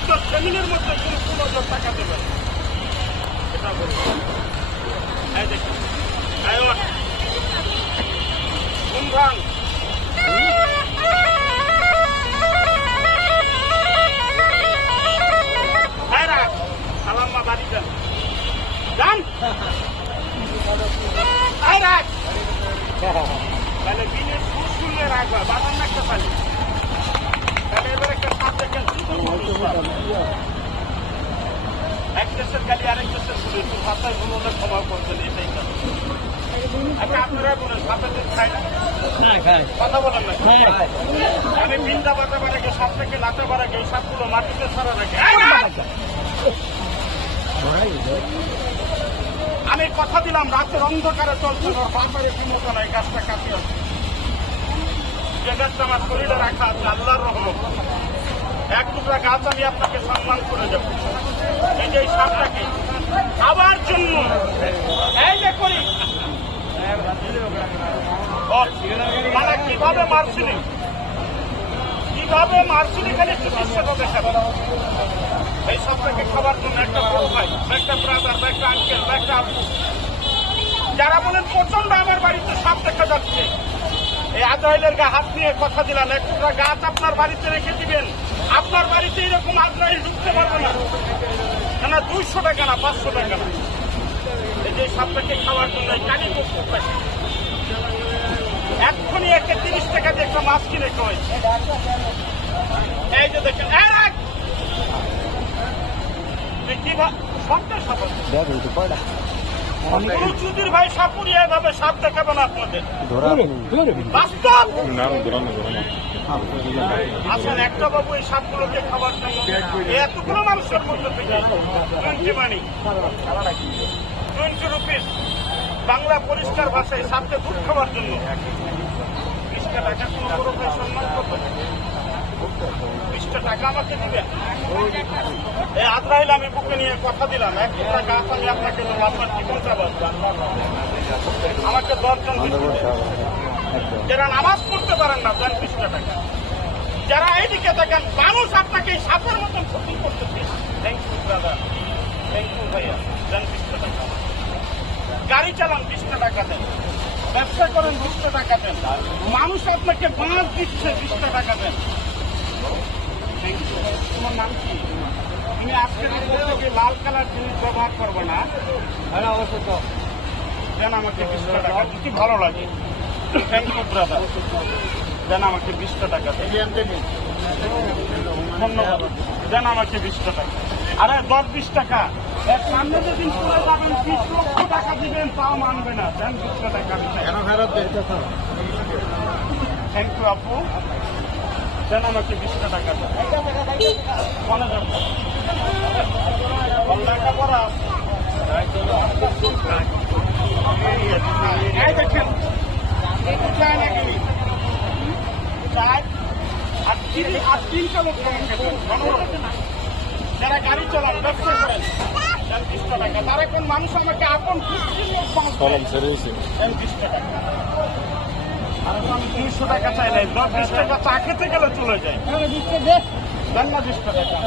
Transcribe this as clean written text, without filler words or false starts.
আপনার ফ্যামিলির মধ্যে কোনো 15,000 টাকা দেবেন, এটা বলবো। এই দেখুন, ঘুমভান সালাম্মা বাড়ি যান যান তাহলে বিলের সুর শুনলে রাখবা বাজার না একটা পালি তাহলে এবার একটা সাপ দেখেন এক দেশের গাড়ি আরেক দেশের শুনে তোর ভাষায় ভুললে ক্ষমা করছেন এটাই আচ্ছা আপনারা বলেন সাপের খায় না কথা বলেন না আমি বিন্দা বাটা বাড়াকে সাপ থেকে লাটা বাড়াকে এই সাপগুলো মাটিতে ছাড়া রাখে আমি কথা দিলাম রাতের অন্ধকারে চলছে বাপারে ক্ষমতা নাই গাছটা কাটিয়ে আছে যে গাছটা আমার শরীরে রাখা আছে আল্লাহর রহমত এক টুকরা গাছ আমি আপনাকে সম্মান করে যাব এই যে সাপটাকে খাবার জন্য এই যে করি মানে কিভাবে মারছিলি খালি একটু দৃশ্যটা দেখাবেন এই সাপটাকে খাবার জন্য একটা বড় ভাই একটা ব্রাদার একটা আঙ্কেল একটা আপু যারা বলেন প্রচন্ড আমার বাড়িতে সাপ দেখা যাচ্ছে এই আজরাইলের গা হাত নিয়ে কথা দিলাম এক টুকরা গাছ আপনার বাড়িতে রেখে দিবেন আপনার বাড়িতে এরকম আজরাইল ঢুকতে পারবে না 200 টাকা না 500 টাকা না এই যে সাপটাকে খাওয়ার জন্য কালি প্রস্তুত থাকে এক্ষুনি একটা 30 টাকা দিয়ে একটা মাছ কিনে খাওয়াইছে এই যে দেখেন চুদির ভাই সাপুরিয়া ভাবে সাপ দেখাবেন আপনাদের আচ্ছা একটা বাবু এই সাপগুলোকে খাবার জন্য এতগুলো মানুষের মধ্যে থেকে 20 মানি 20 রুপিস বাংলা পরিষ্কার ভাষায় সাপকে দুধ খাওয়ার জন্য 20 টাকা কোনো বড় ভাই সম্মান করবে 20 টাকা আমাকে দিবে এই আজরাইল আমি বুকে নিয়ে কথা দিলাম এক টুকরা গাছ আমি আপনাকে দেবো আপনার জীবনটা বাঁচবে আমাকে 10 জন যারা নামাজ পড়তে পারেন না দেন 20 টাকা যারা এইদিকে দেখেন মানুষ আপনাকে এই সাপের মতন ক্ষতি করতেছে thank you brother thank you ভাইয়া দেন 20 টাকা গাড়ি চালান 20 টাকা দেন ব্যবসা করেন 20 টাকা দেন মানুষ আপনাকে বাঁশ দিচ্ছে 20 টাকা দেন তোমার নাম কি তুমি আজকে থেকে লাল কালার জিনিস ব্যবহার করবে না অবশ্যই তো দেন আমাকে 20 টাকা কি ভালো লাগে থ্যাংক ইউ ব্রাদার দেন আমাকে 20 টাকা ধন্যবাদ দেন আমাকে 20 টাকা আরে 10-20 টাকা এর সামনে যেদিন পুরো যাবেন 30 লক্ষ টাকা দিবেন তাও মানবে না দেন 20 টাকা কেন ফেরত দেন থ্যাংক ইউ আপু দেন আমাকে 20 টাকা দেন মনে যাবো লেখাপড়া এই দেখেন চায় নাকি চায় আর 3টা লোক যারা গাড়ি চালান ব্যবসা করেন 20 টাকা তারা কোন মানুষ আমাকে আপন 20 টাকা আর আমি 200 টাকা চাই নাই 10-20 টাকা চা খেতে গেলে চলে যায় 20 টাকা